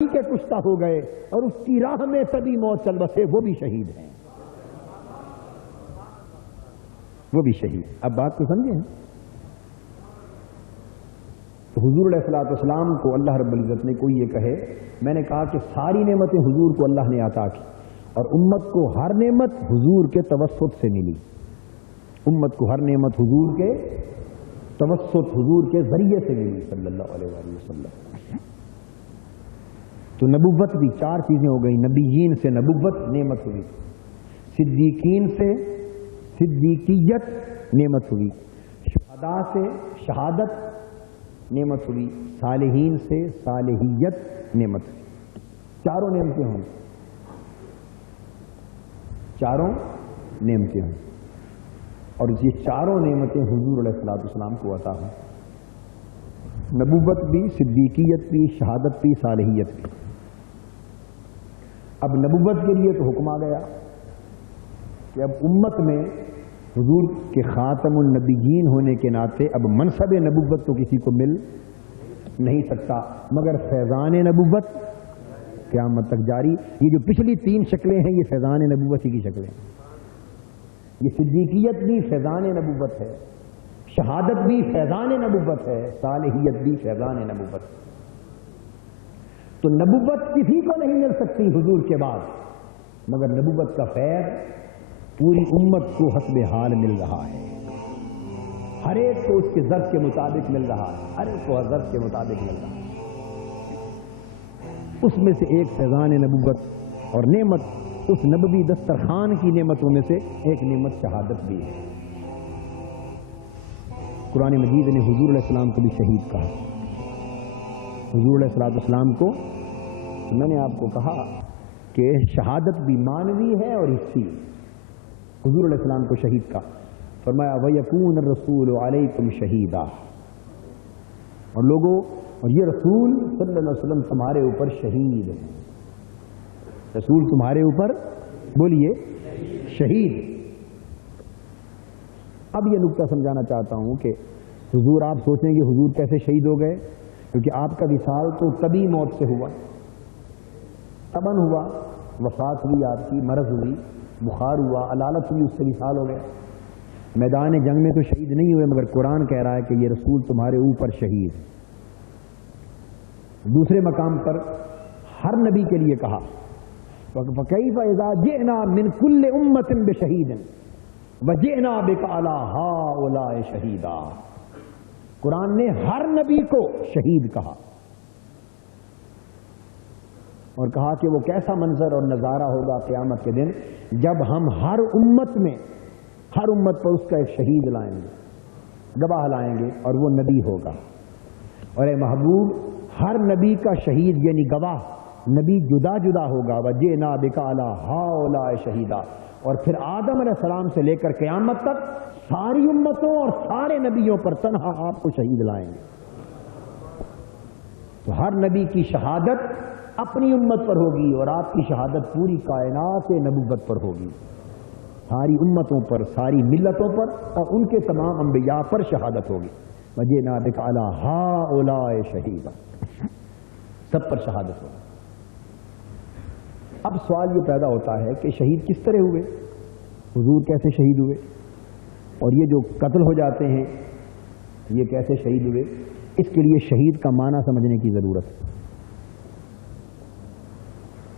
کے کشتہ ہو گئے اور اس کی راہ میں تبھی موت چل بسے، وہ بھی شہید ہیں، وہ بھی شہید۔ اب بات کو سمجھیں، تو حضور علیہ الصلوۃ والسلام کو اللہ رب العزت نے کوئی یہ کہے، میں نے کہا کہ ساری نعمتیں حضور کو اللہ نے عطا کی اور امت کو ہر نعمت حضور کے توسط سے ملی، امت کو ہر نعمت حضور کے توسط، حضور کے ذریعے سے ملی صلی اللہ علیہ وآلہ وسلم۔ تو نبوت بھی چار چیزیں ہو گئی، نبیین سے نبوت نعمت ہوئی، صدیقین سے صدیقیت نعمت ہوئی، شہداء سے شہادت نعمت ہوئی، صالحین سے صالحیت نعمت ہوئی۔ چاروں نعمتیں ہوں، چاروں نعمتیں ہوں، اور یہ چاروں نعمتیں حضور علیہ الصلوۃ والسلام کو عطا ہوں، نبوت بھی، صدیقیت بھی، شہادت بھی، صالحیت بھی۔ اب نبوت کے لیے تو حکم آ گیا کہ اب امت میں حضور کے خاتم النبیین ہونے کے ناطے اب منصب نبوت تو کسی کو مل نہیں سکتا، مگر فیضان نبوت قیامت تک جاری۔ یہ جو پچھلی تین شکلیں ہیں یہ فیضان نبوت ہی کی شکلیں ہیں، یہ صدیقیت بھی فیضان نبوت ہے، شہادت بھی فیضان نبوت ہے، صالحیت بھی فیضان نبوت ہے۔ تو نبوت کسی کو نہیں مل سکتی حضور کے بعد، مگر نبوت کا فیض پوری امت کو حسب حال مل رہا ہے، ہر ایک کو اس کے ظرف کے مطابق مل رہا ہے، ہر ایک کو ظرف کے مطابق مل رہا ہے۔ اس میں سے ایک فیضان نبوت اور نعمت، اس نبوی دسترخوان کی نعمتوں میں سے ایک نعمت شہادت بھی ہے۔ قرآن مجید نے حضور علیہ السلام کو بھی شہید کہا۔ حضور علیہ الصلوۃ والسلام کو میں نے آپ کو کہا کہ شہادت بھی معنوی ہے اور حسی۔ حضور علیہ السلام کو شہید کہا، فرمایا وَيَكُونَ الرَّسُولُ عَلَيْكُمْ شَهِيدًا، اور لوگوں، اور یہ رسول صلی اللہ علیہ وسلم تمہارے اوپر شہید ہے، رسول تمہارے اوپر بولیے شہید۔ اب یہ نقطہ سمجھانا چاہتا ہوں کہ حضور، آپ سوچیں گے حضور کیسے شہید ہو گئے، کیونکہ آپ کا وصال تو طبی موت سے ہوا، تباً ہوا، وفات ہوئی، آپ کی مرض ہوئی، بخار ہوا، علالت ہوئی، اس سے وصال ہو گیا۔ میدان جنگ میں تو شہید نہیں ہوئے، مگر قرآن کہہ رہا ہے کہ یہ رسول تمہارے اوپر شہید ہے۔ دوسرے مقام پر ہر نبی کے لیے کہا فَكَيْفَ إِذَا جِئْنَا مِنْ كُلِّ أُمَّةٍ بِشَهِيدٍ وَجِئْنَا بِكَ عَلَىٰ هَٰؤُلَاءِ شَهِيدًا۔ قرآن نے ہر نبی کو شہید کہا اور کہا کہ وہ کیسا منظر اور نظارہ ہوگا قیامت کے دن جب ہم ہر امت میں، ہر امت پر اس کا ایک شہید لائیں گے، گواہ لائیں گے، اور وہ نبی ہوگا۔ اور اے محبوب، ہر نبی کا شہید یعنی گواہ نبی جدا جدا ہوگا، وَجِئْنَا بِكَ عَلَىٰ هَٰؤُلَاءِ شَهِيدًا، اور پھر آدم علیہ السلام سے لے کر قیامت تک ساری امتوں اور سارے نبیوں پر تنہا آپ کو شہید لائیں گے۔ تو ہر نبی کی شہادت اپنی امت پر ہوگی اور آپ کی شہادت پوری کائنات نبوت پر ہوگی، ساری امتوں پر، ساری ملتوں پر، اور ان کے تمام انبیاء پر شہادت ہوگی۔ وَجِئْنَا بِكَ عَلَىٰ هَٰؤُلَاءِ شَهِيدًا، سب پر شہادت ہوگی۔ اب سوال یہ پیدا ہوتا ہے کہ شہید کس طرح ہوئے، حضور کیسے شہید ہوئے، اور یہ جو قتل ہو جاتے ہیں یہ کیسے شہید ہوئے؟ اس کے لیے شہید کا معنی سمجھنے کی ضرورت ہے۔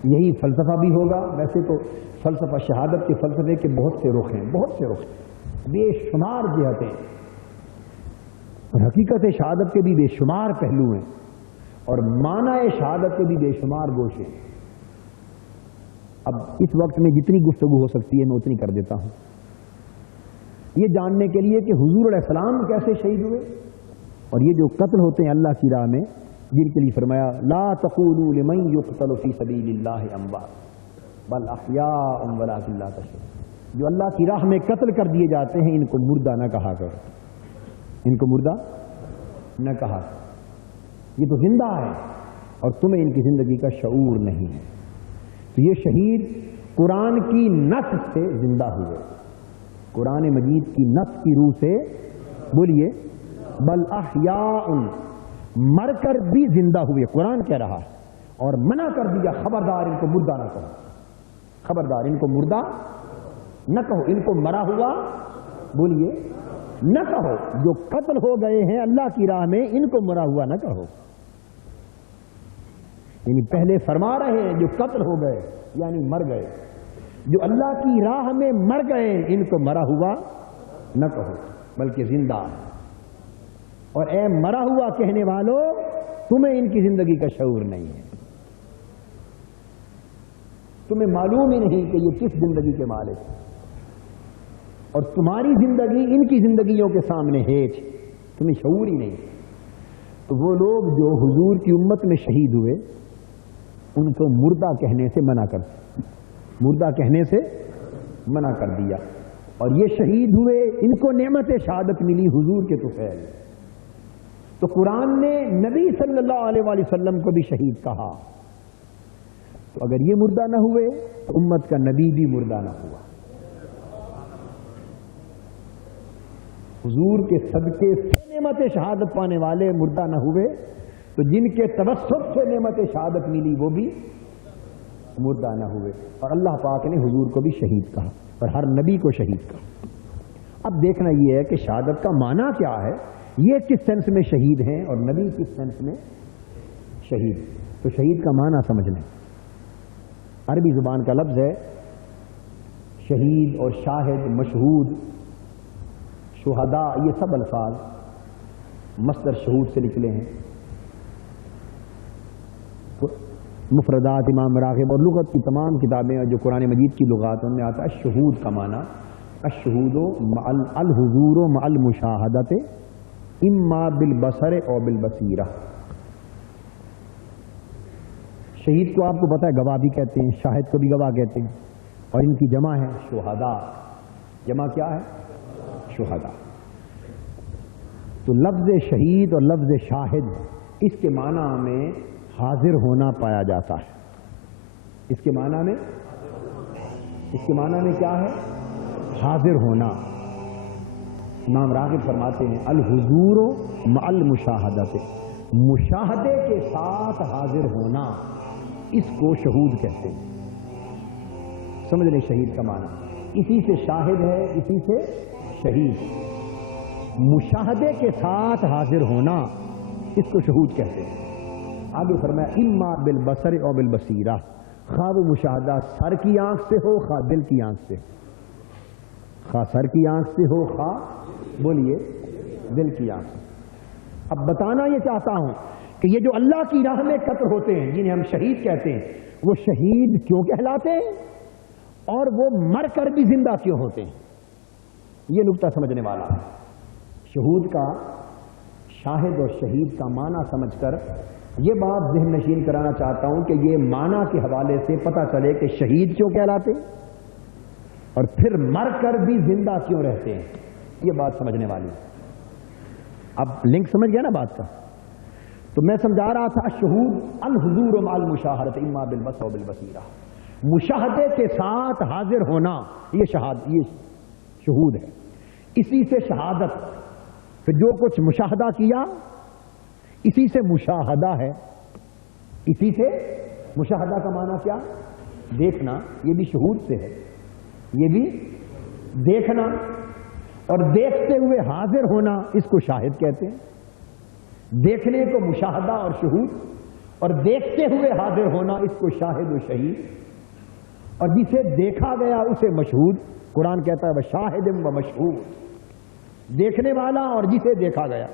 یہی فلسفہ بھی ہوگا، ویسے تو فلسفہ، شہادت کے فلسفے کے بہت سے رخ ہیں، بہت سے رخ ہیں، بے شمار جہتیں، اور حقیقت شہادت کے بھی بے شمار پہلو ہیں، اور معنی شہادت کے بھی بے شمار گوشے ہیں۔ اب اس وقت میں جتنی گفتگو ہو سکتی ہے میں اتنی کر دیتا ہوں، یہ جاننے کے لیے کہ حضور علیہ السلام کیسے شہید ہوئے، اور یہ جو قتل ہوتے ہیں اللہ کی راہ میں، جن کے لیے فرمایا لا تقولوا لمن يقتل في سبيل الله اموات بل احياء ولكن لا تشعرون، جو اللہ کی راہ میں قتل کر دیے جاتے ہیں ان کو مردہ نہ کہا کرو، ان کو مردہ نہ کہا، یہ تو زندہ ہے اور تمہیں ان کی زندگی کا شعور نہیں ہے۔ تو یہ شہید قرآن کی نص سے زندہ ہوئے، قرآن مجید کی نص کی روح سے، بولیے بل احیاء، مر کر بھی زندہ ہوئے، قرآن کہہ رہا ہے، اور منع کر دیا خبردار ان کو مردہ نہ کہو، خبردار ان کو مردہ نہ کہو، ان کو مرا ہوا بولیے نہ کہو، جو قتل ہو گئے ہیں اللہ کی راہ میں ان کو مرا ہوا نہ کہو۔ یعنی پہلے فرما رہے ہیں جو قتل ہو گئے یعنی مر گئے، جو اللہ کی راہ میں مر گئے ان کو مرا ہوا نہ کہو بلکہ زندہ ہے۔ اور اے مرا ہوا کہنے والوں، تمہیں ان کی زندگی کا شعور نہیں ہے، تمہیں معلوم ہی نہیں کہ یہ کس زندگی کے مالک ہیں، اور تمہاری زندگی ان کی زندگیوں کے سامنے ہیچ، تمہیں شعور ہی نہیں۔ تو وہ لوگ جو حضور کی امت میں شہید ہوئے ان کو مردہ کہنے سے منع کر دیا، مردہ کہنے سے منع کر دیا، اور یہ شہید ہوئے ان کو نعمت شہادت ملی حضور کے طفیل۔ تو قرآن نے نبی صلی اللہ علیہ وآلہ وسلم کو بھی شہید کہا، تو اگر یہ مردہ نہ ہوئے تو امت کا نبی بھی مردہ نہ ہوا۔ حضور کے صدقے سے نعمت شہادت پانے والے مردہ نہ ہوئے تو جن کے توسط سے نعمت شہادت ملی وہ بھی مردہ نہ ہوئے، اور اللہ پاک نے حضور کو بھی شہید کہا اور ہر نبی کو شہید کہا۔ اب دیکھنا یہ ہے کہ شہادت کا معنی کیا ہے، یہ کس سینس میں شہید ہیں اور نبی کس سینس میں شہید۔ تو شہید کا معنی سمجھ لیں، عربی زبان کا لفظ ہے شہید اور شاہد، مشہود، شہداء، یہ سب الفاظ مصدر شہود سے نکلے ہیں۔ مفردات امام راغب اور لغت کی تمام کتابیں جو قرآن مجید کی لغات ان میں آتا ہے شہود کا معنی الشہود مع الحضور مع المشاہدۃ اما بالبصر او بالبصیرہ۔ شہید کو آپ کو پتہ ہے گواہ بھی کہتے ہیں، شاہد کو بھی گواہ کہتے ہیں، اور ان کی جمع ہے شہداء۔ جمع کیا ہے؟ شہداء۔ تو لفظ شہید اور لفظ شاہد اس کے معنی میں حاضر ہونا پایا جاتا ہے۔ اس کے معنی میں کیا ہے؟ حاضر ہونا۔ امام راغب فرماتے ہیں الحضور مع المشاہدۃ، مشاہدے کے ساتھ حاضر ہونا، اس کو شہود کہتے ہیں۔ سمجھ لیں شہید کا معنی، اسی سے شاہد ہے، اسی سے شہید۔ مشاہدے کے ساتھ حاضر ہونا اس کو شہود کہتے ہیں۔ آگے فرمایا اما بالبصر او بالبصیرہ، خواہ وہ مشاہدہ سر کی آنکھ سے ہو خواہ دل کی آنکھ سے، خواہ سر کی آنکھ سے ہو خواہ بولیے دل کی آنکھ سے۔ اب بتانا یہ چاہتا ہوں کہ یہ جو اللہ کی راہ میں قتل ہوتے ہیں جنہیں ہم شہید کہتے ہیں، وہ شہید کیوں کہلاتے ہیں اور وہ مر کر بھی زندہ کیوں ہوتے ہیں، یہ نقطہ سمجھنے والا ہے۔ شہود کا، شاہد اور شہید کا معنی سمجھ کر یہ بات ذہن نشین کرانا چاہتا ہوں کہ یہ معنی کے حوالے سے پتہ چلے کہ شہید کیوں کہلاتے اور پھر مر کر بھی زندہ کیوں رہتے ہیں، یہ بات سمجھنے والی ہے۔ اب لنک سمجھ گیا نا بات کا؟ تو میں سمجھا رہا تھا شہود الحضور مع المشاہدۃ اما بالبصر و بالبصیرہ، مشاہدے کے ساتھ حاضر ہونا، یہ شہود ہے، اسی سے شہادت، پھر جو کچھ مشاہدہ کیا اسی سے مشاہدہ ہے، اسی سے مشاہدہ کا معنی کیا؟ دیکھنا، یہ بھی شہود سے ہے، یہ بھی دیکھنا، اور دیکھتے ہوئے حاضر ہونا اس کو شاہد کہتے ہیں۔ دیکھنے کو مشاہدہ اور شہود، اور دیکھتے ہوئے حاضر ہونا اس کو شاہد و شہید، اور جسے دیکھا گیا اسے مشہود۔ قرآن کہتا ہے وشاہد و مشہود، دیکھنے والا اور جسے دیکھا گیا۔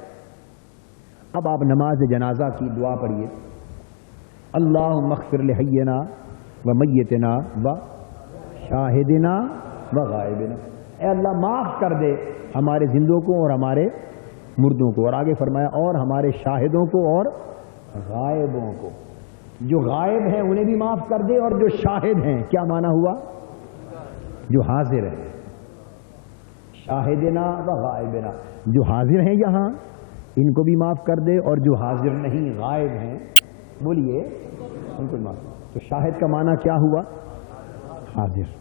اب آپ نماز جنازہ کی دعا پڑھیے، اللہم اغفر لحینا و میتنا و شاہدنا و غائبنا، اے اللہ معاف کر دے ہمارے زندوں کو اور ہمارے مردوں کو، اور آگے فرمایا اور ہمارے شاہدوں کو اور غائبوں کو، جو غائب ہیں انہیں بھی معاف کر دے، اور جو شاہد ہیں، کیا معنی ہوا؟ جو حاضر ہیں، شاہدنا و غائبنا، جو حاضر ہیں یہاں ان کو بھی معاف کر دے، اور جو حاضر نہیں غائب ہیں بولیے ان کو معاف۔ تو شاہد کا معنی کیا ہوا؟ حاضر،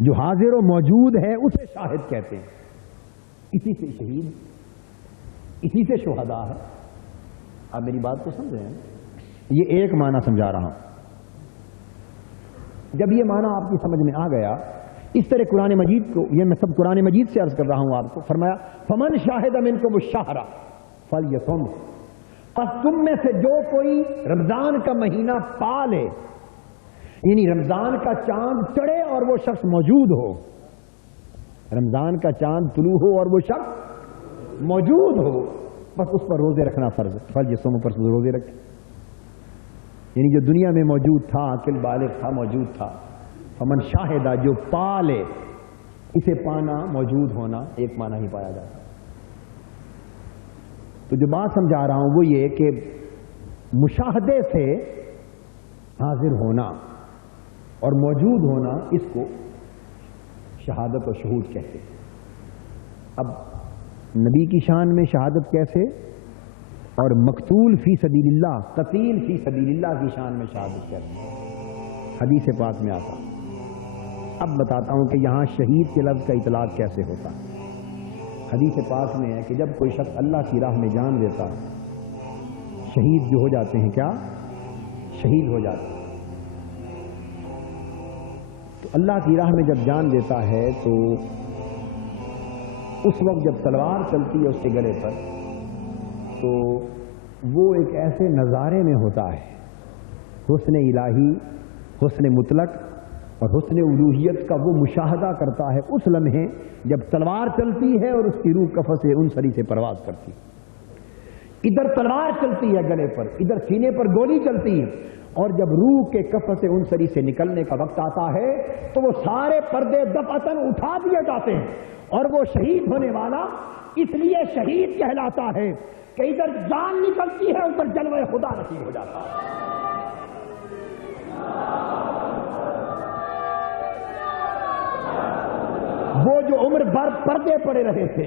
جو حاضر و موجود ہے اسے شاہد کہتے ہیں، اسی سے شہید، اسی سے شہداء ہے۔ آپ میری بات کو سمجھ رہے ہیں؟ یہ ایک معنی سمجھا رہا ہوں. جب یہ معنی آپ کی سمجھ میں آ گیا، اس طرح قرآن مجید کو، یہ میں سب قرآن مجید سے عرض کر رہا ہوں آپ کو، فرمایا فمن شاہد منکم الشہر فلیصم، پس تم میں سے جو کوئی رمضان کا مہینہ پا لے، یعنی رمضان کا چاند چڑھے اور وہ شخص موجود ہو، رمضان کا چاند طلوع ہو اور وہ شخص موجود ہو، بس اس پر روزے رکھنا فرض ہے. فلیصم، پر روزے رکھے، یعنی جو دنیا میں موجود تھا، عاقل بالغ تھا، موجود تھا. فمن شاہدہ، جو پا لے، اسے پانا، موجود ہونا ایک معنی ہی پایا جاتا. تو جو بات سمجھا رہا ہوں وہ یہ کہ مشاہدے سے حاضر ہونا اور موجود ہونا، اس کو شہادت و شہود کہتے ہیں. اب نبی کی شان میں شہادت کیسے، اور مقتول فی سبیل اللہ، قتیل فی سبیل اللہ کی شان میں شہادت کیسے، حدیث پاک میں آتا. اب بتاتا ہوں کہ یہاں شہید کے لفظ کا اطلاق کیسے ہوتا ہے. حدیث پاک میں ہے کہ جب کوئی شخص اللہ کی راہ میں جان دیتا ہے، شہید جو ہو جاتے ہیں، کیا شہید ہو جاتے ہیں. تو اللہ کی راہ میں جب جان دیتا ہے تو اس وقت جب تلوار چلتی ہے اس کے گلے پر، تو وہ ایک ایسے نظارے میں ہوتا ہے، حسن الہی، حسن مطلق اور حسن الوہیت کا وہ مشاہدہ کرتا ہے اس لمحے جب تلوار چلتی ہے اور اس کی روح قفس انصری سے پرواز کرتی. ادھر تلوار چلتی ہے گلے پر، ادھر سینے پر گولی چلتی ہے، اور جب روح کے قفس انصری سے نکلنے کا وقت آتا ہے تو وہ سارے پردے دفعتاً اٹھا دیے جاتے ہیں، اور وہ شہید ہونے والا اس لیے شہید کہلاتا ہے کہ ادھر جان نکلتی ہے، ادھر جلوہ خدا نصیب ہو جاتا ہے. وہ جو عمر بھر پردے پڑے رہے تھے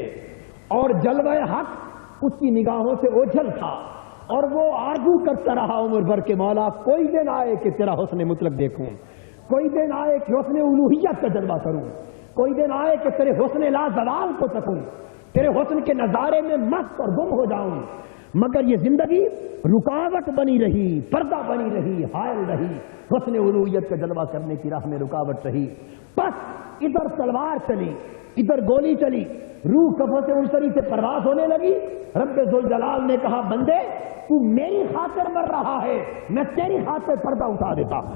اور جلوہ حق اس کی نگاہوں سے اوجھل تھا، اور وہ آرزو کرتا رہا عمر بھر کے مولا کوئی دن آئے کہ تیرا حسن مطلق دیکھوں، کوئی دن آئے کہ حسن الوہیت کا جلوہ کروں، کوئی دن آئے کہ تیرے حسن لا زوال کو تکوں، تیرے حسن کے نظارے میں مست اور گم ہو جاؤں. مگر یہ زندگی رکاوٹ بنی رہی، پردہ بنی رہی، حائل رہی، حسن الوہیت کا جلوہ کرنے کی راہ میں رکاوٹ رہی. بس ادھر تلوار چلی، ادھر گولی چلی، روح قفس انصری سے پرواز ہونے لگی. رب ذوالجلال نے کہا بندے تو میری خاطر مر رہا ہے، میں تیری خاطر پردہ اٹھا دیتا ہوں.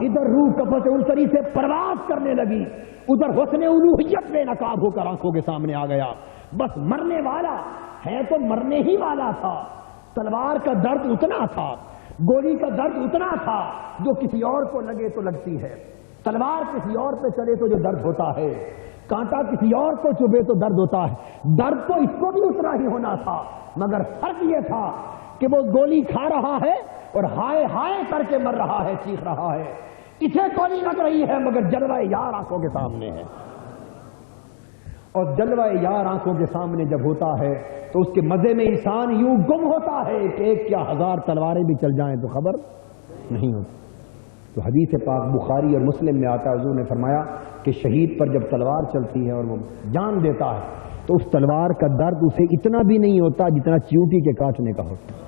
ادھر روح قفس انصری سے پرواز کرنے لگی، ادھر حسن الوہیت بے نقاب ہو کر آنکھوں کے سامنے آ گیا. بس مرنے والا ہے تو مرنے ہی والا تھا. تلوار کا درد اتنا تھا، گولی کا درد اتنا تھا جو کسی اور کو لگے تو لگتی ہے. تلوار کسی اور پہ چلے تو جو درد ہوتا ہے، کانٹا کسی اور کو چبھے تو درد ہوتا ہے. درد تو اس کو بھی اتنا ہی ہونا تھا، مگر فرق یہ تھا کہ وہ گولی کھا رہا ہے اور ہائے ہائے کر کے مر رہا ہے، چیخ رہا ہے. اسے گولی لگ رہی ہے مگر جلوہ یار آنکھوں کے سامنے ہے. اور جلوہ یار آنکھوں کے سامنے جب ہوتا ہے تو اس کے مزے میں انسان یوں گم ہوتا ہے کہ ایک کیا ہزار تلواریں بھی چل جائیں تو خبر نہیں ہوتی. تو حدیث پاک بخاری اور مسلم میں آتا ہے، حضور نے فرمایا کہ شہید پر جب تلوار چلتی ہے اور وہ جان دیتا ہے تو اس تلوار کا درد اسے اتنا بھی نہیں ہوتا جتنا چیونٹی کے کاٹنے کا ہوتا ہے.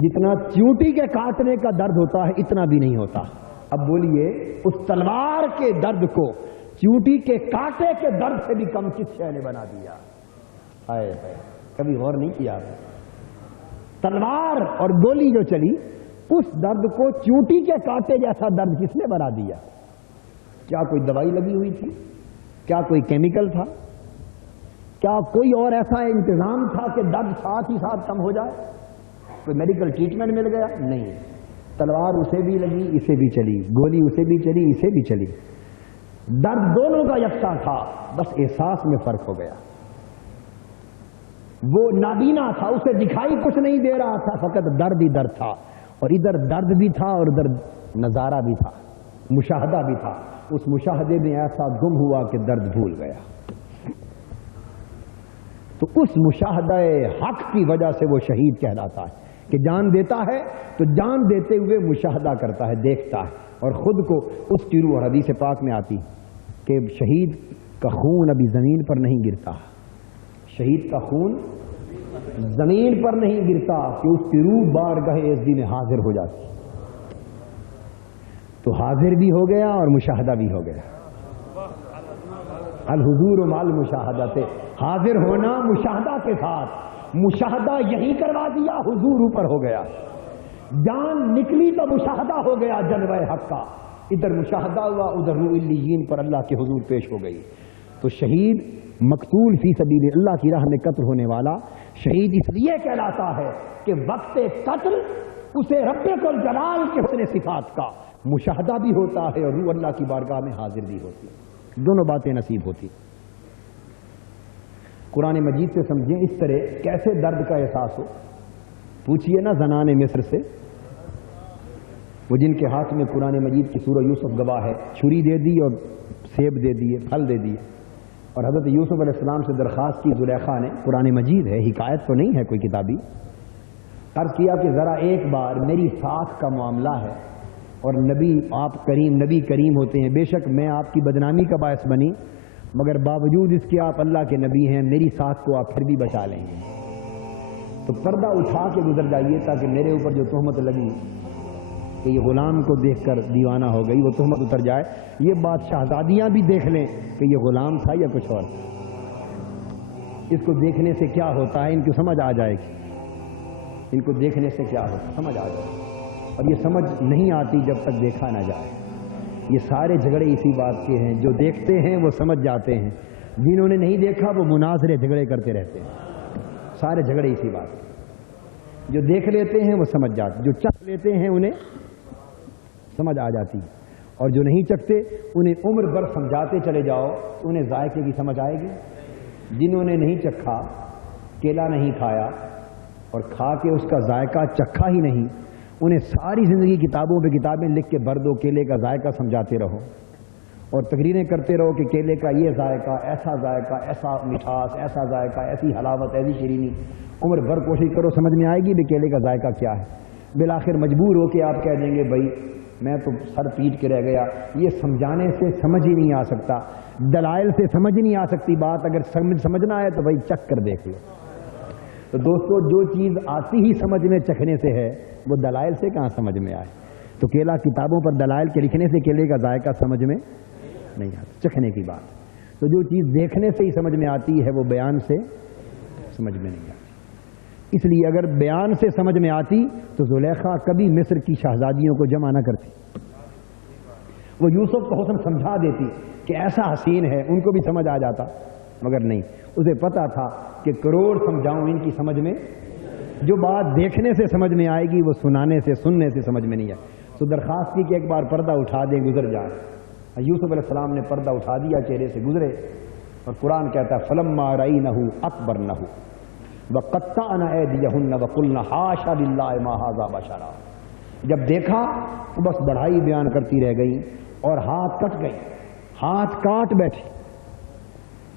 جتنا چیونٹی کے کاٹنے کا درد ہوتا ہے اتنا بھی نہیں ہوتا. اب بولیے اس تلوار کے درد کو چیونٹی کے کاٹے کے درد سے بھی کم کس شے نے بنا دیا؟ ہائے ہائے، کبھی غور نہیں کیا؟ تلوار اور گولی جو چلی اس درد کو چیونٹی کے کاٹے جیسا درد کس نے بنا دیا؟ کیا کوئی دوائی لگی ہوئی تھی؟ کیا کوئی کیمیکل تھا؟ کیا کوئی اور ایسا انتظام تھا کہ درد ساتھ ہی ساتھ کم ہو جائے؟ کوئی میڈیکل ٹریٹمنٹ مل گیا؟ نہیں. تلوار اسے بھی لگی، اسے بھی چلی، گولی اسے بھی چلی، اسے بھی چلی. درد دونوں کا یکساں تھا، بس احساس میں فرق ہو گیا. وہ نابینا تھا، اسے دکھائی کچھ نہیں دے رہا تھا، فقط درد ہی درد تھا. اور ادھر درد بھی تھا اور ادھر نظارہ بھی تھا، مشاہدہ بھی تھا. اس مشاہدے میں ایسا گم ہوا کہ درد بھول گیا. تو اس مشاہدہ حق کی وجہ سے وہ شہید کہلاتا ہے کہ جان دیتا ہے تو جان دیتے ہوئے مشاہدہ کرتا ہے، دیکھتا ہے، اور خود کو اس کی روح حدیث پاک میں آتی کہ شہید کا خون ابھی زمین پر نہیں گرتا، شہید کا خون زمین پر نہیں گرتا کہ اس کی روح بارگاہ عزی میں حاضر ہو جاتی، تو حاضر بھی ہو گیا اور مشاہدہ بھی ہو گیا۔ الحضور مع المشاہدہ، حاضر ہونا مشاہدہ کے ساتھ، مشاہدہ یہی کروا دیا، حضور اوپر ہو گیا، جان نکلی تو مشاہدہ ہو گیا جلوہ حق کا، ادھر مشاہدہ ہوا، ادھر روح علیین پر اللہ کے حضور پیش ہو گئی۔ تو شہید مقتول فی سبیل اللہ کی راہ میں قتل ہونے والا شہید اس لیے کہلاتا ہے کہ وقت قتل اسے رب الجلال کے حسن صفات کا مشاہدہ بھی ہوتا ہے اور روح اللہ کی بارگاہ میں حاضر بھی ہوتی ہے، دونوں باتیں نصیب ہوتی۔ قرآن مجید سے سمجھیں اس طرح کیسے درد کا احساس ہو، پوچھئے نا زنان مصر سے، وہ جن کے ہاتھ میں قرآن مجید کی سورہ یوسف گواہ ہے، چھری دے دی اور سیب دے دیے، پھل دے دیے، اور حضرت یوسف علیہ السلام سے درخواست کی زلیخا نے، قرآن مجید ہے، حکایت تو نہیں ہے کوئی کتابی، عرض کیا کہ ذرا ایک بار میری ساکھ کا معاملہ ہے اور نبی آپ کریم، نبی کریم ہوتے ہیں، بے شک میں آپ کی بدنامی کا باعث بنی، مگر باوجود اس کے آپ اللہ کے نبی ہیں، میری ساکھ کو آپ پھر بھی بچا لیں گے، تو پردہ اٹھا کے گزر جائیے تاکہ میرے اوپر جو تہمت لگی کہ یہ غلام کو دیکھ کر دیوانہ ہو گئی، وہ تہمت اتر جائے، یہ بات شہزادیاں بھی دیکھ لیں کہ یہ غلام تھا یا کچھ اور، اس کو دیکھنے سے کیا ہوتا ہے ان کو سمجھ آ جائے گی، ان کو دیکھنے سے کیا ہوتا ہے سمجھ آ جائے گی، اور یہ سمجھ نہیں آتی جب تک دیکھا نہ جائے۔ یہ سارے جھگڑے اسی بات کے ہیں، جو دیکھتے ہیں وہ سمجھ جاتے ہیں، جنہوں نے نہیں دیکھا وہ مناظرے جھگڑے کرتے رہتے ہیں، سارے جھگڑے اسی بات کے، جو دیکھ لیتے ہیں وہ سمجھ جاتے، جو چکھ لیتے ہیں انہیں سمجھ آ جاتی، اور جو نہیں چکھتے انہیں عمر بھر سمجھاتے چلے جاؤ انہیں ذائقے کی سمجھ آئے گی۔ جنہوں نے نہیں چکھا، کیلا نہیں کھایا اور کھا کے اس کا ذائقہ چکھا ہی نہیں، انہیں ساری زندگی کتابوں پہ کتابیں لکھ کے بھر دو، کیلے کا ذائقہ سمجھاتے رہو اور تقریریں کرتے رہو کہ کیلے کا یہ ذائقہ، ایسا مٹھاس، ایسا ذائقہ، ایسی حلاوت، ایسی شیرینی، عمر بھر کوشش کرو سمجھ میں آئے گی بھی کیلے کا ذائقہ کیا ہے، بالآخر مجبور ہو کے آپ کہہ دیں گے بھائی میں تو سر پیٹ کے رہ گیا، یہ سمجھانے سے سمجھ ہی نہیں آ سکتا، دلائل سے سمجھ نہیں آ سکتی بات، اگر سمجھنا ہے تو بھائی چکھ کر دیکھ لو۔ تو دوستو جو چیز آتی ہی سمجھ میں چکھنے سے ہے وہ دلائل سے کہاں سمجھ میں آئے، تو کیلا کتابوں پر دلائل کے لکھنے سے کیلے کا ذائقہ سمجھ میں نہیں آتا، چکھنے کی بات، تو جو چیز دیکھنے سے ہی سمجھ میں آتی ہے وہ بیان سے سمجھ میں نہیں آتی۔ اس لیے اگر بیان سے سمجھ میں آتی تو زلیخا کبھی مصر کی شہزادیوں کو جمع نہ کرتی، وہ یوسف کو حسن سمجھا دیتی کہ ایسا حسین ہے، ان کو بھی سمجھ آ جاتا، مگر نہیں، اسے پتا تھا کہ کروڑ سمجھاؤں ان کی سمجھ میں، جو بات دیکھنے سے سمجھ میں آئے گی وہ سنانے سے، سننے سے سمجھ میں نہیں آئے، تو درخواست کی کہ ایک بار پردہ اٹھا دیں، گزر جائیں۔ یوسف علیہ السلام نے پردہ اٹھا دیا، چہرے سے گزرے، اور قرآن کہتا ہے فَلَمَّا رَأَيْنَهُ أَكْبَرْنَهُ وَقَطَّعْنَ أَيْدِيَهُنَّ وَقُلْنَ حَاشَا لِلَّهِ مَا هَٰذَا بَشَرًا، جب دیکھا تو بس بڑھائی بیان کرتی رہ گئی اور ہاتھ کٹ گئی، ہاتھ کاٹ بیٹھی،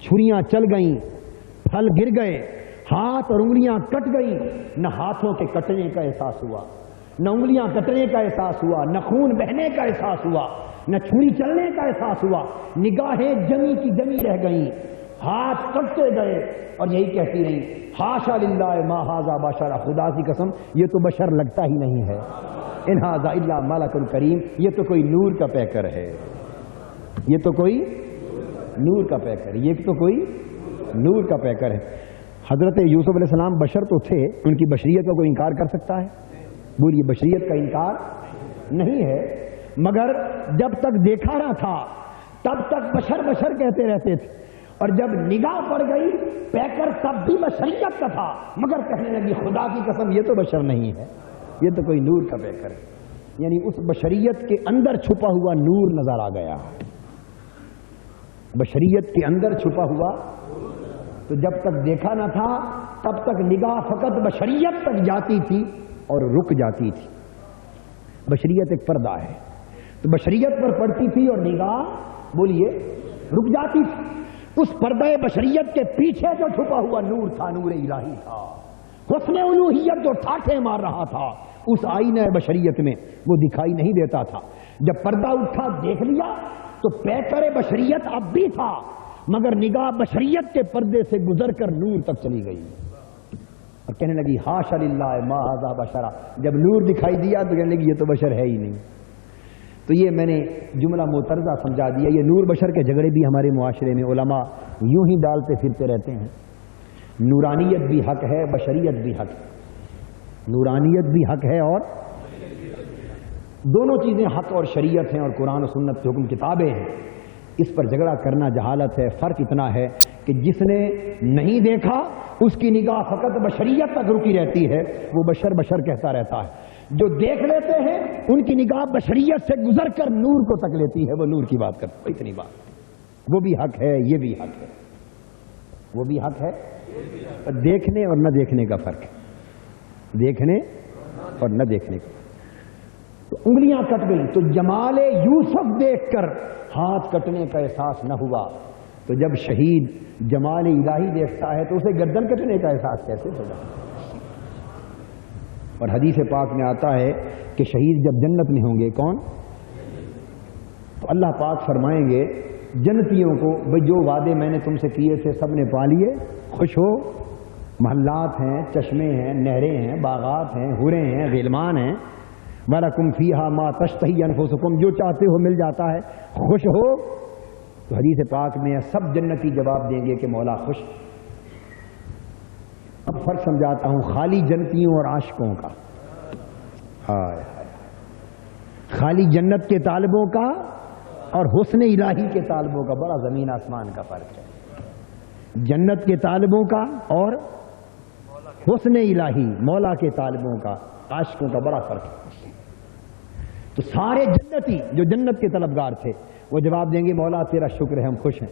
چھریاں چل گئیں، پھل گر گئے، ہاتھ اور انگلیاں کٹ گئی، نہ ہاتھوں کے کٹنے کا احساس ہوا، نہ انگلیاں کٹنے کا احساس ہوا، نہ خون بہنے کا احساس ہوا، نہ چھری چلنے کا احساس ہوا، نگاہیں جمی کی جمی رہ گئیں، ہاتھ کٹتے گئے اور یہی کہتی رہی حاشا للہ ما ھذا بشر، خدا کی قسم یہ تو بشر لگتا ہی نہیں ہے، ان ھذا الا ملک کریم، یہ تو کوئی نور کا پیکر ہے، یہ تو کوئی نور کا پیکر، یہ تو کوئی نور کا پیکر ہے۔ حضرت یوسف علیہ السلام بشر تو تھے، ان کی بشریت کا کوئی انکار کر سکتا ہے؟ بولیے بشریت کا انکار نہیں ہے، مگر جب تک دیکھا نہ تھا تب تک بشر بشر کہتے رہتے تھے، اور جب نگاہ پڑ گئی پیکر تب بھی بشریت کا تھا، مگر کہنے لگی خدا کی قسم یہ تو بشر نہیں ہے، یہ تو کوئی نور کا پیکر ہے، یعنی اس بشریت کے اندر چھپا ہوا نور نظر آ گیا، بشریت کے اندر چھپا ہوا، تو جب تک دیکھا نہ تھا تب تک نگاہ فقط بشریت تک جاتی تھی اور رک جاتی تھی، بشریت ایک پردہ ہے، تو بشریت پر پڑتی تھی اور نگاہ بولیے رک جاتی تھی، اس پردہ بشریت کے پیچھے جو چھپا ہوا نور تھا، نور الہی تھا، حسن الوہیت جو ٹھاٹھے مار رہا تھا اس آئینہ بشریت میں، وہ دکھائی نہیں دیتا تھا، جب پردہ اٹھا دیکھ لیا تو پیکر بشریت اب بھی تھا، مگر نگاہ بشریت کے پردے سے گزر کر نور تک چلی گئی اور کہنے لگی حاشا للہ ما ھذا بشرا. جب نور دکھائی دیا تو کہنے لگی یہ تو بشر ہے ہی نہیں. تو یہ میں نے جملہ معترضہ سمجھا دیا. یہ نور بشر کے جھگڑے بھی ہمارے معاشرے میں علماء یوں ہی ڈالتے پھرتے رہتے ہیں. نورانیت بھی حق ہے، بشریت بھی حق ہے. نورانیت بھی حق ہے اور دونوں چیزیں حق اور شریعت ہیں اور قرآن و سنت کے حکم کتابیں ہیں. اس پر جھگڑا کرنا جہالت ہے. فرق اتنا ہے کہ جس نے نہیں دیکھا اس کی نگاہ فقط بشریت تک رکی رہتی ہے، وہ بشر بشر کہتا رہتا ہے. جو دیکھ لیتے ہیں ان کی نگاہ بشریت سے گزر کر نور کو تک لیتی ہے، وہ نور کی بات کرتا ہے. اتنی بات. وہ بھی حق ہے، یہ بھی حق ہے. وہ بھی حق ہے. دیکھنے اور نہ دیکھنے کا فرق ہے. دیکھنے اور نہ دیکھنے کا. تو انگلیاں کٹ گئی تو جمال یوسف دیکھ کر ہاتھ کٹنے کا احساس نہ ہوا، تو جب شہید جمال الہی دیکھتا ہے تو اسے گردن کٹنے کا احساس کیسے ہوگا؟ اور حدیث پاک میں آتا ہے کہ شہید جب جنت میں ہوں گے، کون؟ تو اللہ پاک فرمائیں گے جنتیوں کو، بھئی جو وعدے میں نے تم سے کیے تھے سب نے پا لیے، خوش ہو. محلات ہیں، چشمے ہیں، نہریں ہیں، باغات ہیں، حوریں ہیں، غلمان ہیں. وَلَكُمْ فِيهَا مَا تَشْتَهِي أَنفُسُكُمْ، جو چاہتے ہو مل جاتا ہے، خوش ہو. تو حدیث پاک میں سب جنتی جواب دیں گے کہ مولا خوش. اب فرق سمجھاتا ہوں خالی جنتیوں اور عاشقوں کا. خالی جنت کے طالبوں کا اور حسن الہی کے طالبوں کا بڑا زمین آسمان کا فرق ہے. جنت کے طالبوں کا اور حسن الہی مولا کے طالبوں کا، عاشقوں کا بڑا فرق ہے. تو سارے جنتی جو جنت کے طلبگار تھے وہ جواب دیں گے مولا تیرا شکر ہے، ہم خوش ہیں،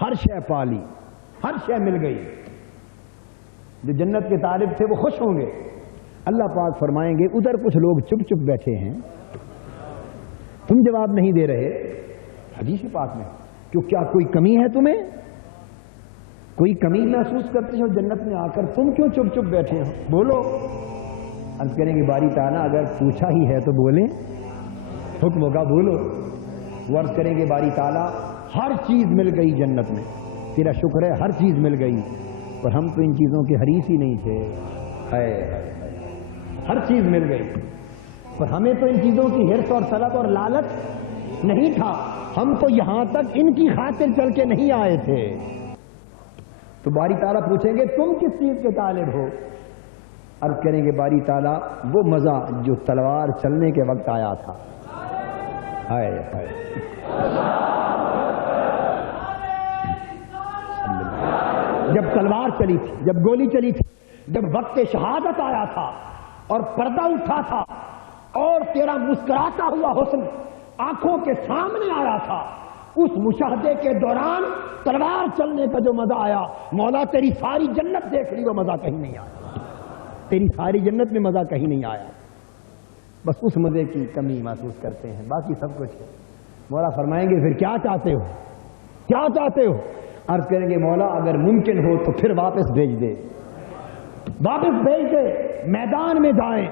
ہر شے پالی، ہر شے مل گئی. جو جنت کے طالب تھے وہ خوش ہوں گے. اللہ پاک فرمائیں گے ادھر کچھ لوگ چپ چپ بیٹھے ہیں، تم جواب نہیں دے رہے. حدیث پاک میں کیوں، کیا کوئی کمی ہے تمہیں؟ کوئی کمی محسوس کرتے ہو جنت میں آ کر؟ تم کیوں چپ چپ بیٹھے ہو؟ بولو. عرض کریں گے باری تعالیٰ اگر پوچھا ہی ہے تو بولیں، حکم ہوگا بولو. وہ عرض کریں گے باری تعالیٰ ہر چیز مل گئی جنت میں، تیرا شکر ہے ہر چیز مل گئی، اور ہم تو ان چیزوں کے حریص ہی نہیں تھے. ہر چیز مل گئی اور ہمیں تو ان چیزوں کی حرص اور طلب اور لالچ نہیں تھا، ہم تو یہاں تک ان کی خاطر چل کے نہیں آئے تھے. تو باری تعالیٰ پوچھیں گے تم کس چیز کے طالب ہو؟ عرض کریں گے باری تعالیٰ وہ مزہ جو تلوار چلنے کے وقت آیا تھا. جب تلوار چلی تھی، جب گولی چلی تھی، جب وقت شہادت آیا تھا اور پردہ اٹھا تھا اور تیرا مسکراتا ہوا حسن آنکھوں کے سامنے آیا تھا، اس مشاہدے کے دوران تلوار چلنے کا جو مزہ آیا، مولا تیری ساری جنت دیکھ لی وہ مزہ کہیں نہیں آیا. تیری ساری جنت میں مزہ کہیں نہیں آیا. بس اس مزے کی کمی محسوس کرتے ہیں، باقی سب کچھ ہے. مولا فرمائیں گے پھر کیا چاہتے ہو؟ کیا چاہتے ہو؟ عرض کریں گے مولا اگر ممکن ہو تو پھر واپس بھیج دے، واپس بھیج دے، میدان میں جائیں،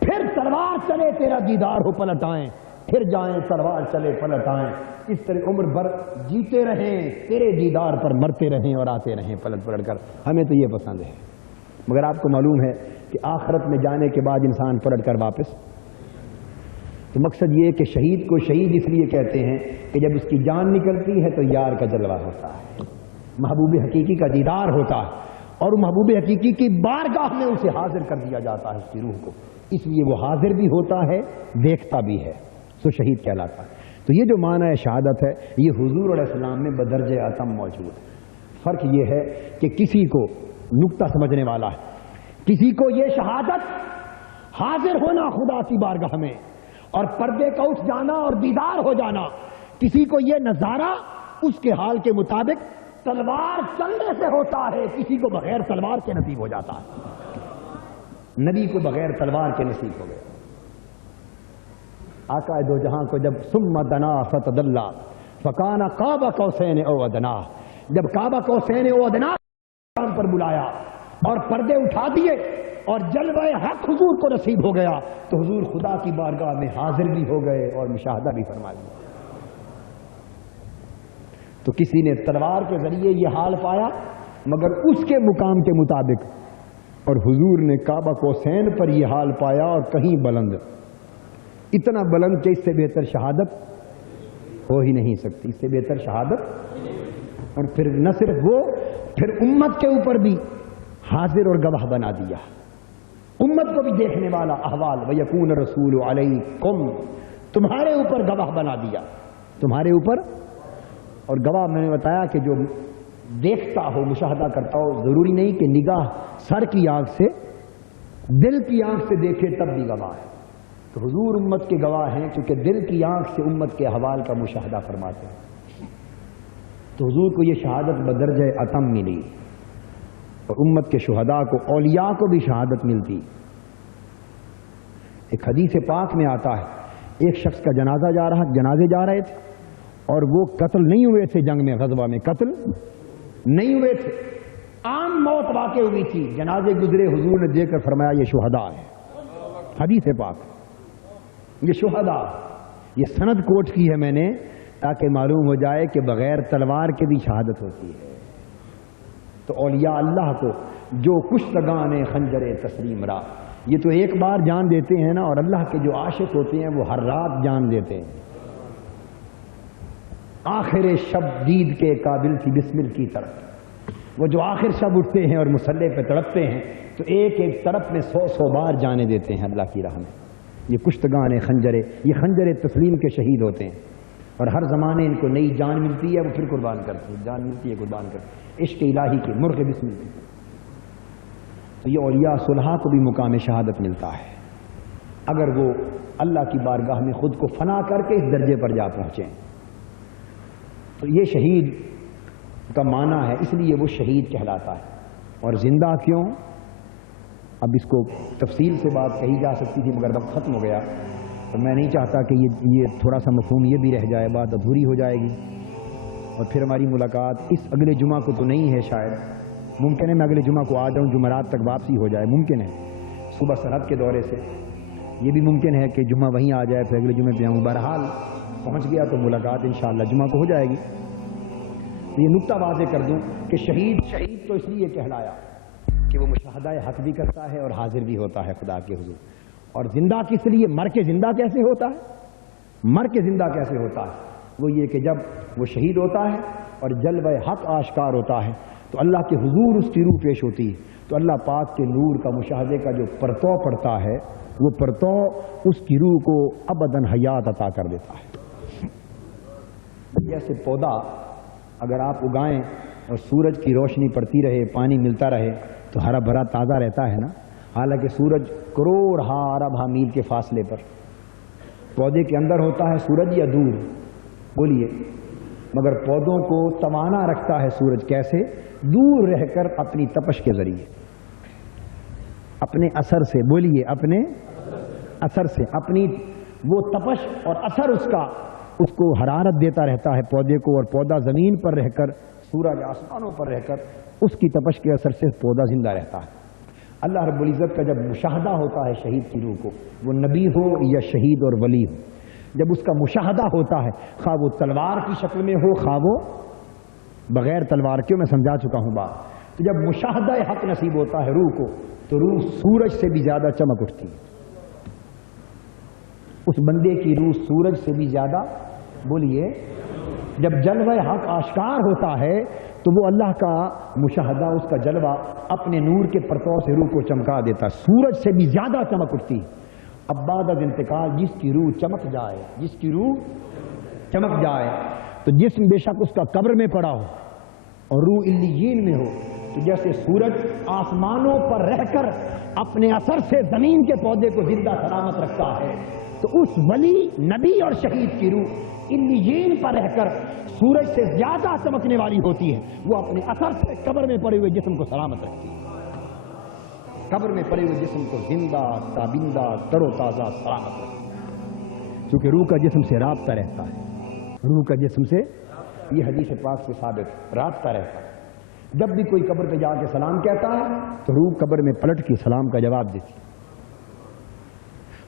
پھر تلوار چلے تیرا دیدار ہو پلٹ آئیں، پھر جائیں تلوار چلے پلٹ آئیں. اس طرح عمر بھر جیتے رہیں، تیرے دیدار پر مرتے رہیں اور آتے رہیں پلٹ پلٹ کر. ہمیں تو یہ پسند ہے. مگر آپ کو معلوم ہے کہ آخرت میں جانے کے بعد انسان پلٹ کر واپس. تو مقصد یہ کہ شہید کو شہید اس لیے کہتے ہیں کہ جب اس کی جان نکلتی ہے تو یار کا جلوہ ہوتا ہے، محبوب حقیقی کا دیدار ہوتا ہے، اور محبوب حقیقی کی بارگاہ میں اسے حاضر کر دیا جاتا ہے اس کی روح کو. اس لیے وہ حاضر بھی ہوتا ہے، دیکھتا بھی ہے، سو شہید کہلاتا ہے. تو یہ جو معنی شہادت ہے یہ حضور علیہ السلام میں بدرجہ اتم موجود ہے. فرق یہ ہے کہ کسی کو نکتہ سمجھنے والا ہے، کسی کو یہ شہادت حاضر ہونا خدا کی بارگاہ میں اور پردے کا اٹھ جانا اور دیدار ہو جانا، کسی کو یہ نظارہ اس کے حال کے مطابق تلوار چلنے سے ہوتا ہے، کسی کو بغیر تلوار کے نصیب ہو جاتا ہے. نبی کو بغیر تلوار کے نصیب ہو گیا. آقا دو جہاں کو جب ثم دنا فتدلا فکان قاب قوسین او ادنا، جب کعبہ قوسین او ادنا پر بلایا اور پردے اٹھا دیے اور جلوہ حق حضور کو نصیب ہو گیا تو حضور خدا کی بارگاہ میں حاضر بھی ہو گئے اور مشاہدہ بھی فرما لیا. تو کسی نے تلوار کے ذریعے یہ حال پایا مگر اس کے مقام کے مطابق، اور حضور نے کعبہ قوسین پر یہ حال پایا اور کہیں بلند، اتنا بلند کہ اس سے بہتر شہادت ہو ہی نہیں سکتی، اس سے بہتر شہادت۔ اور پھر نہ صرف وہ، پھر امت کے اوپر بھی حاضر اور گواہ بنا دیا، امت کو بھی دیکھنے والا احوال، وَيَكُونَ الرَّسُولُ عَلَيْكُمْ، تمہارے اوپر گواہ بنا دیا، تمہارے اوپر۔ اور گواہ میں نے بتایا کہ جو دیکھتا ہو، مشاہدہ کرتا ہو، ضروری نہیں کہ نگاہ سر کی آنکھ سے، دل کی آنکھ سے دیکھے تب بھی گواہ ہے۔ تو حضور امت کے گواہ ہیں کیونکہ دل کی آنکھ سے امت کے احوال کا مشاہدہ فرماتے ہیں۔ تو حضور کو یہ شہادت بدرجہ اتم ملی، اور امت کے شہداء کو، اولیاء کو بھی شہادت ملتی۔ ایک حدیث پاک میں آتا ہے، ایک شخص کا جنازے جا رہے تھے اور وہ قتل نہیں ہوئے تھے، جنگ میں، غزوہ میں قتل نہیں ہوئے تھے، عام موت واقع ہوئی تھی، جنازے گزرے، حضور نے دیکھ کر فرمایا یہ شہداء ہے۔ حدیث پاک، یہ شہداء، یہ سند کوٹ کی ہے میں نے تاکہ معلوم ہو جائے کہ بغیر تلوار کے بھی شہادت ہوتی ہے۔ تو اولیاء اللہ کو جو کشتگان خنجر تسلیم را، یہ تو ایک بار جان دیتے ہیں نا، اور اللہ کے جو عاشق ہوتے ہیں وہ ہر رات جان دیتے ہیں۔ آخر شب دید کے قابل تھی بسمل کی طرف، وہ جو آخر شب اٹھتے ہیں اور مسلح پہ تڑپتے ہیں تو ایک ایک طرف میں 100 بار جانے دیتے ہیں اللہ کی راہ میں۔ یہ کشتگان خنجر، یہ خنجر تسلیم کے شہید ہوتے ہیں، اور ہر زمانے ان کو نئی جان ملتی ہے، وہ پھر قربان کرتے ہیں، جان ملتی ہے قربان کرتے ہیں، عشق الہی کے مرغ بسم اللہ۔ تو یہ اولیاء صلحاء کو بھی مقام شہادت ملتا ہے اگر وہ اللہ کی بارگاہ میں خود کو فنا کر کے اس درجے پر جا پہنچیں۔ تو یہ شہید کا معنی ہے، اس لیے وہ شہید کہلاتا ہے۔ اور زندہ کیوں؟ اب اس کو تفصیل سے بات کہی جا سکتی تھی مگر وقت ختم ہو گیا، تو میں نہیں چاہتا کہ یہ تھوڑا سا مفہوم یہ بھی رہ جائے، بات ادھوری ہو جائے گی، اور پھر ہماری ملاقات اس اگلے جمعہ کو تو نہیں ہے، شاید ممکن ہے میں اگلے جمعہ کو آ جاؤں، جمعرات تک واپسی ہو جائے، ممکن ہے صبح سرحد کے دورے سے، یہ بھی ممکن ہے کہ جمعہ وہیں آ جائے پھر اگلے جمعے پہ آؤں، بہرحال پہنچ گیا تو ملاقات انشاءاللہ جمعہ کو ہو جائے گی۔ تو یہ نقطہ واضح کر دوں کہ شہید تو اس لیے کہلایا کہ وہ مشاہدہ حق بھی کرتا ہے اور حاضر بھی ہوتا ہے خدا کے حضور۔ اور زندہ کس لیے؟ مر کے زندہ کیسے ہوتا ہے؟ مر کے زندہ کیسے ہوتا ہے؟ وہ یہ کہ جب وہ شہید ہوتا ہے اور جلوہ حق آشکار ہوتا ہے تو اللہ کے حضور اس کی روح پیش ہوتی ہے، تو اللہ پاک کے نور کا مشاہدے کا جو پرتو پڑتا ہے وہ پرتو اس کی روح کو ابداً حیات عطا کر دیتا ہے۔ جیسے پودا اگر آپ اگائیں اور سورج کی روشنی پڑتی رہے، پانی ملتا رہے تو ہرا بھرا تازہ رہتا ہے نا، حالانکہ سورج کروڑ ارب میل کے فاصلے پر پودے کے اندر ہوتا ہے سورج یا دور؟ بولیے، مگر پودوں کو توانا رکھتا ہے سورج، کیسے؟ دور رہ کر اپنی تپش کے ذریعے، اپنے اثر سے، بولیے اپنے اثر سے، اپنی وہ تپش اور اثر اس کو حرارت دیتا رہتا ہے پودے کو، اور پودا زمین پر رہ کر، سورج آسمانوں پر رہ کر اس کی تپش کے اثر سے پودا زندہ رہتا ہے۔ اللہ رب العزت کا جب مشاہدہ ہوتا ہے شہید کی روح کو، وہ نبی ہو یا شہید اور ولی ہو، جب اس کا مشاہدہ ہوتا ہے، خواہ وہ تلوار کی شکل میں ہو خواہ وہ بغیر تلوار کے، میں سمجھا چکا ہوں بات، تو جب مشاہدہ حق نصیب ہوتا ہے روح کو تو روح سورج سے بھی زیادہ چمک اٹھتی ہے، اس بندے کی روح سورج سے بھی زیادہ، بولیے، جب جلوہ حق آشکار ہوتا ہے تو وہ اللہ کا مشاہدہ، اس کا جلوہ اپنے نور کے پرتو سے روح کو چمکا دیتا، سورج سے بھی زیادہ چمک اٹھتی۔ اب بعد از انتقال جس کی روح چمک جائے، جس کی روح چمک جائے تو جسم بے شک اس کا قبر میں پڑا ہو اور روح علیین میں ہو، تو جیسے سورج آسمانوں پر رہ کر اپنے اثر سے زمین کے پودے کو زندہ سلامت رکھتا ہے، تو اس ولی، نبی اور شہید کی روح علیین پر رہ کر سورج سے زیادہ چمکنے والی ہوتی ہے، وہ اپنے اثر سے قبر میں پڑے ہوئے جسم کو سلامت رکھتی ہے، قبر میں پڑے ہوئے جسم کو زندہ، تابندہ، تر و تازہ سلامت رکھتی ہے، چونکہ روح کا جسم سے رابطہ رہتا ہے، روح کا جسم سے، یہ حدیث پاک سے ثابت، رابطہ رہتا ہے۔ جب بھی کوئی قبر پہ جا کے سلام کہتا ہے تو روح قبر میں پلٹ کے سلام کا جواب دیتی ہے۔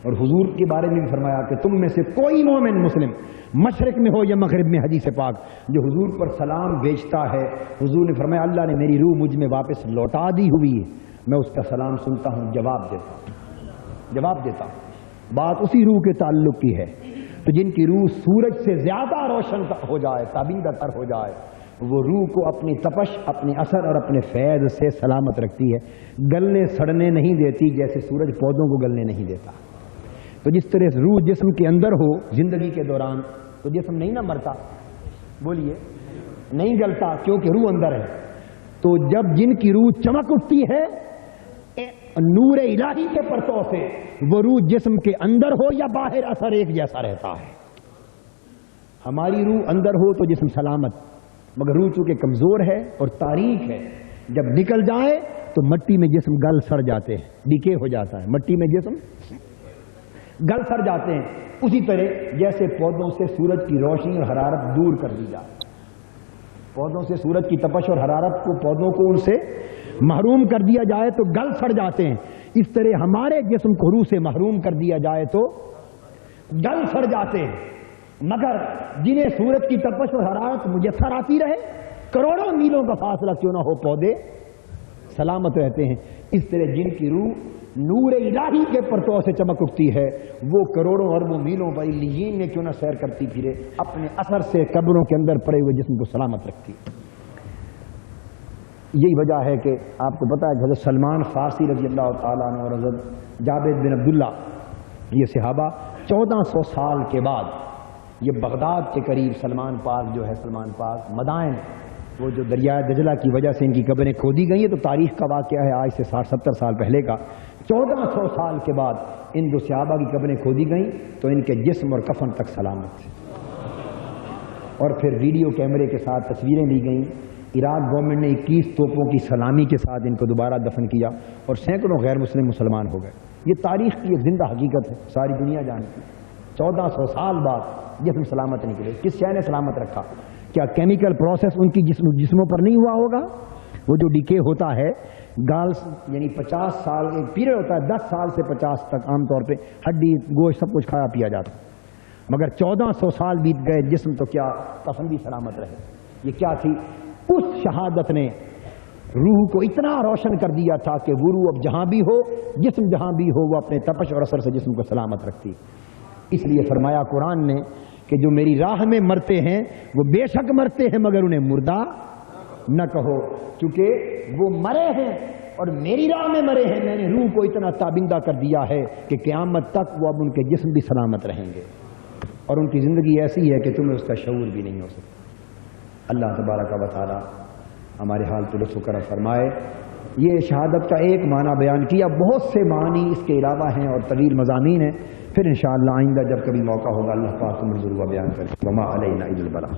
اور حضور کے بارے میں بھی فرمایا کہ تم میں سے کوئی مومن مسلم مشرق میں ہو یا مغرب میں، حدیث پاک جو حضور پر سلام بھیجتا ہے، حضور نے فرمایا اللہ نے میری روح مجھ میں واپس لوٹا دی ہوئی ہے، میں اس کا سلام سنتا ہوں، جواب دیتا ہوں۔ بات اسی روح کے تعلق کی ہے۔ تو جن کی روح سورج سے زیادہ روشن ہو جائے، تابندہ تر ہو جائے، وہ روح کو اپنی تپش، اپنے اثر اور اپنے فیض سے سلامت رکھتی ہے، گلنے سڑنے نہیں دیتی جیسے سورج پودوں کو گلنے نہیں دیتا۔ تو جس طرح روح جسم کے اندر ہو زندگی کے دوران تو جسم نہیں نہ مرتا، بولیے نہیں گلتا، کیونکہ روح اندر ہے۔ تو جب جن کی روح چمک اٹھتی ہے نور الہی کے پرتو سے، وہ روح جسم کے اندر ہو یا باہر اثر ایک جیسا رہتا ہے۔ ہماری روح اندر ہو تو جسم سلامت، مگر روح چونکہ کمزور ہے اور تاریک ہے، جب نکل جائے تو مٹی میں جسم گل سڑ جاتے ہیں، ڈیکے ہو جاتا ہے، مٹی میں جسم گل سڑ جاتے ہیں۔ اسی طرح جیسے پودوں سے سورج کی روشنی اور حرارت دور کر دی جائے، پودوں سے سورج کی تپش اور حرارت کو پودوں کو ان سے محروم کر دیا جائے تو گل سڑ جاتے ہیں، اس طرح ہمارے جسم کو روح سے محروم کر دیا جائے تو گل سڑ جاتے ہیں۔ مگر جنہیں سورج کی تپش اور حرارت میسر آتی رہے، کروڑوں میلوں کا فاصلہ کیوں نہ ہو، پودے سلامت رہتے ہیں۔ اس طرح جن کی روح نور الہی کے پرتو سے چمک اٹھتی ہے، وہ کروڑوں اربوں میلوں پر علیین میں کیوں نہ سیر کرتی پھرے، اپنے اثر سے قبروں کے اندر پڑے ہوئے جسم کو سلامت رکھتی ہے۔ یہی وجہ ہے کہ آپ کو پتا ہے حضرت سلمان فارسی رضی اللہ تعالیٰ عنہ اور حضرت جابر بن عبداللہ، یہ صحابہ 1400 سال کے بعد یہ بغداد کے قریب سلمان پاک جو ہے، سلمان پاک مدائن، وہ جو دریائے دجلہ کی وجہ سے ان کی قبریں کھودی گئی ہیں، تو تاریخ کا واقعہ ہے آج سے 60-70 سال پہلے کا۔ 1400 سال کے بعد ان دو صحابہ کی قبریں کھودی گئیں تو ان کے جسم اور کفن تک سلامت تھے، اور پھر ویڈیو کیمرے کے ساتھ تصویریں لی گئیں۔ عراق گورنمنٹ نے 21 توپوں کی سلامی کے ساتھ ان کو دوبارہ دفن کیا اور سینکڑوں غیر مسلم مسلمان ہو گئے۔ یہ تاریخ کی ایک زندہ حقیقت ہے، ساری دنیا جانتی ہے۔ 1400 سال بعد جسم سلامت نکلے، کس شے نے سلامت رکھا؟ کیا کیمیکل پروسیس ان کی جسموں پر نہیں ہوا ہوگا؟ وہ جو ڈیکے ہوتا ہے گالس، یعنی 50 سال ایک پیریڈ ہوتا ہے، 10 سال سے 50 تک عام طور پہ ہڈی گوشت سب کچھ کھایا پیا جاتا، مگر 1400 سال بیت گئے، جسم تو کیا کفن بھی سلامت رہے۔ یہ کیا تھی؟ اس شہادت نے روح کو اتنا روشن کر دیا تھا کہ وہ روح اب جہاں بھی ہو، جسم جہاں بھی ہو، وہ اپنے تپش اور اثر سے جسم کو سلامت رکھتی۔ اس لیے فرمایا قرآن نے کہ جو میری راہ میں مرتے ہیں وہ بے شک مرتے ہیں، مگر انہیں مردہ نہ کہو، کیونکہ وہ مرے ہیں اور میری راہ میں مرے ہیں۔ میں نے روح کو اتنا تابندہ کر دیا ہے کہ قیامت تک وہ اب ان کے جسم بھی سلامت رہیں گے، اور ان کی زندگی ایسی ہے کہ تمہیں اس کا شعور بھی نہیں ہو سکتا۔ اللہ تبارک و تعالی ہمارے حال پہ لطف و کرم فرمائے۔ یہ شہادت کا ایک معنی بیان کیا، بہت سے معنی اس کے علاوہ ہیں اور طویل مضامین ہیں، پھر انشاءاللہ آئندہ جب کبھی موقع ہوگا اللہ پاک ہمیں ضرور بیان کریں۔ وما علینا الا البلاغ۔